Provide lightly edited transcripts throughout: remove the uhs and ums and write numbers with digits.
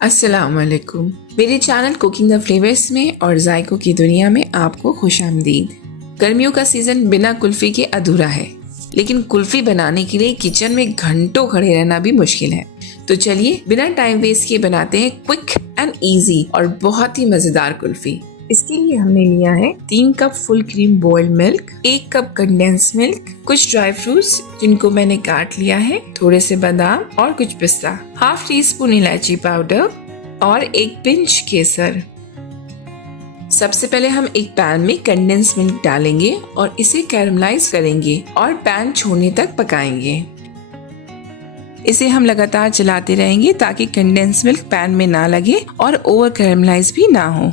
अस्सलामुअलैकुम। मेरे channel cooking the flavours में और जायकों की दुनिया में आपको खुशामदीद। गर्मियों का सीजन बिना कुल्फी के अधूरा है, लेकिन कुल्फी बनाने के लिए किचन में घंटों खड़े रहना भी मुश्किल है। तो चलिए बिना टाइम वेस्ट किए बनाते हैं क्विक एंड इजी और बहुत ही मजेदार कुल्फी। इसके लिए हमने लिया है 3 cup full cream boiled milk, 1 cup condense milk, कुछ ड्राई फ्रूट्स जिनको मैंने काट लिया है, थोड़े से बादाम और कुछ पिस्ता, हाफ टी स्पून इलायची पाउडर और 1 पिंच केसर। सबसे पहले हम एक पैन में कंडेंस मिल्क डालेंगे और इसे कैरमलाइज करेंगे और पैन छोड़ने तक पकाएंगे। इसे हम लगातार चलाते रहेंगे ताकि कंडेंस मिल्क पैन में ना लगे और ओवर कैरमलाइज भी ना हो।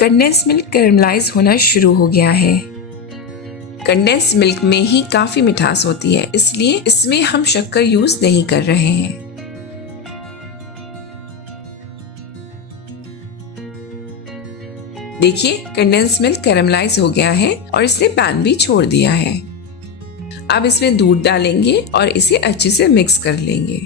कंडेंस मिल्क कैरमलाइज होना शुरू हो गया है। कंडेंस मिल्क में ही काफी मिठास होती है, इसलिए इसमें हम शक्कर यूज नहीं कर रहे हैं। देखिए कंडेंस मिल्क कैरमलाइज हो गया है और इसने पैन भी छोड़ दिया है। अब इसमें दूध डालेंगे और इसे अच्छे से मिक्स कर लेंगे।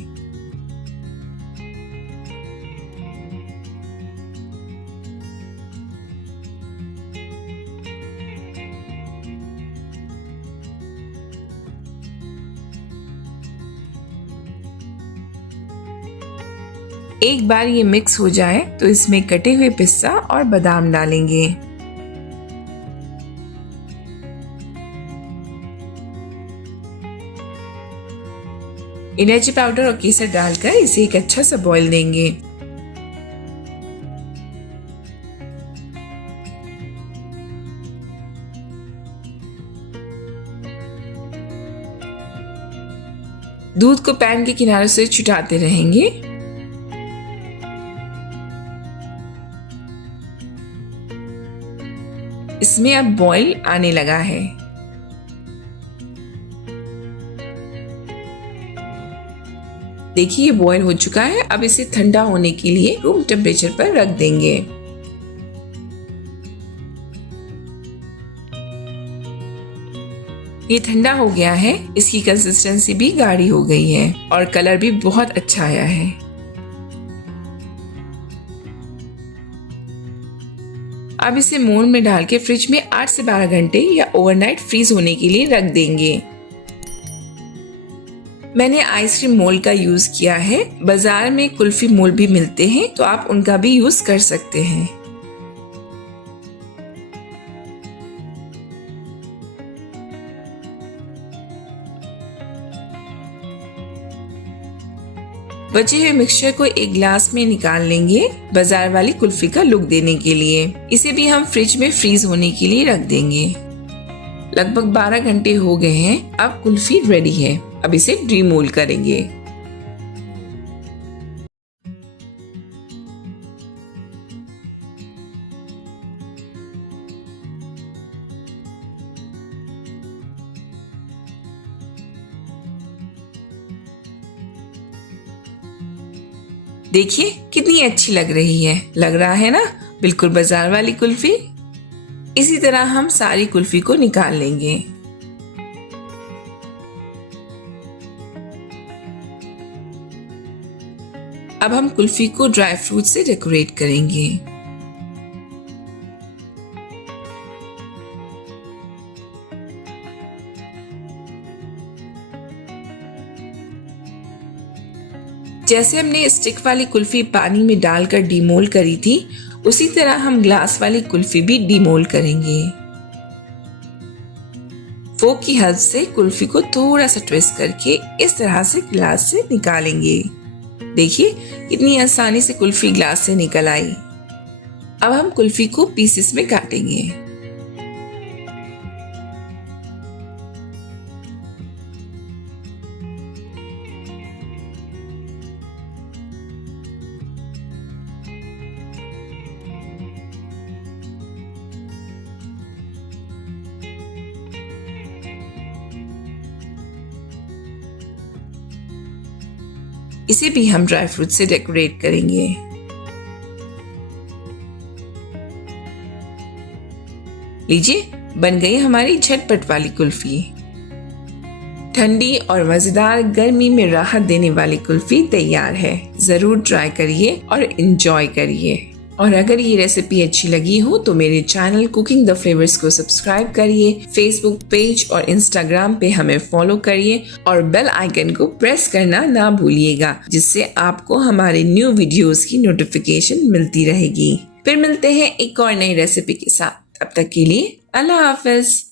एक बार ये मिक्स हो जाए तो इसमें कटे हुए पिस्ता और बादाम डालेंगे। इलायची पाउडर और केसर डालकर इसे एक अच्छा सा बॉईल देंगे। दूध को पैन के किनारों से छुटाते रहेंगे। इसमें अब बॉईल आने लगा है। देखिए ये बॉईल हो चुका है। अब इसे ठंडा होने के लिए रूम टेम्परेचर पर रख देंगे। ये ठंडा हो गया है। इसकी कंसिस्टेंसी भी गाढ़ी हो गई है और कलर भी बहुत अच्छा आया है। अब इसे मोल्ड में डाल के फ्रिज में 8 से 12 घंटे या ओवरनाइट फ्रीज होने के लिए रख देंगे। मैंने आइसक्रीम मोल्ड का यूज किया है। बाजार में कुल्फी मोल्ड भी मिलते हैं, तो आप उनका भी यूज कर सकते हैं। बचे हुए मिक्सचर को एक ग्लास में निकाल लेंगे बाजार वाली कुल्फी का लुक देने के लिए। इसे भी हम फ्रिज में फ्रीज होने के लिए रख देंगे। लगभग 12 घंटे हो गए हैं। अब कुल्फी रेडी है। अब इसे डीमोल्ड करेंगे। देखिए कितनी अच्छी लग रही है। लग रहा है ना, बिल्कुल बाजार वाली कुल्फी। इसी तरह हम सारी कुल्फी को निकाल लेंगे। अब हम कुल्फी को ड्राई फ्रूट से डेकोरेट करेंगे। जैसे हमने स्टिक वाली कुल्फी पानी में डालकर डीमोल्ड करी थी, उसी तरह हम ग्लास वाली कुल्फी भी डीमोल्ड करेंगे। फोक की हेल्प से कुल्फी को थोड़ा सा ट्विस्ट करके इस तरह से ग्लास से निकालेंगे। देखिए कितनी आसानी से कुल्फी ग्लास से निकल आई। अब हम कुल्फी को पीसेस में काटेंगे। इसे भी हम ड्राई फ्रूट से डेकोरेट करेंगे। लीजिए बन गई हमारी झटपट वाली कुल्फी। ठंडी और मजेदार गर्मी में राहत देने वाली कुल्फी तैयार है। जरूर ट्राई करिए और एंजॉय करिए। और अगर ये रेसिपी अच्छी लगी हो तो मेरे चैनल कुकिंग द फ्लेवर्स को सब्सक्राइब करिए, फेसबुक पेज और इंस्टाग्राम पे हमें फॉलो करिए और बेल आइकन को प्रेस करना ना भूलिएगा, जिससे आपको हमारे न्यू वीडियोस की नोटिफिकेशन मिलती रहेगी। फिर मिलते हैं एक और नई रेसिपी के साथ। तब तक के लिए अल्लाह हाफिज।